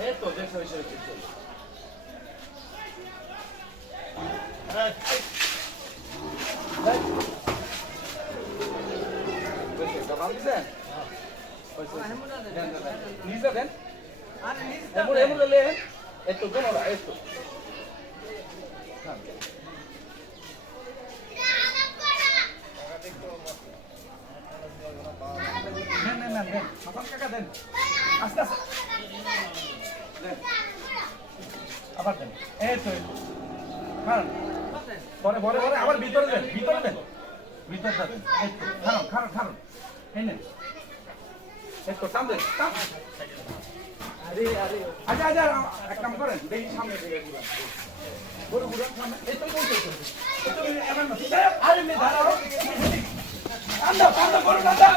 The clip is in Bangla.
এই তো দেখো এসে esto ¿cómo era esto? ven, makan kakak den. Aste aste. Den. আবার দেন এই তো খান পরে পরে পরে আবার ভিতরে দেন ভিতরে দেন ভিতরে দেন এই তো খান খান খান এই নেন এই তো টান দেন টান আরে আরে আচ্ছা আচ্ছা এক কাম করেন দেখি সামনে দিকে দিবেন বড় বড় সামনে এই তো কোন তো এই তো এমন না আরে মে দাঁড়াও আন্দা আন্দা বড় দাদা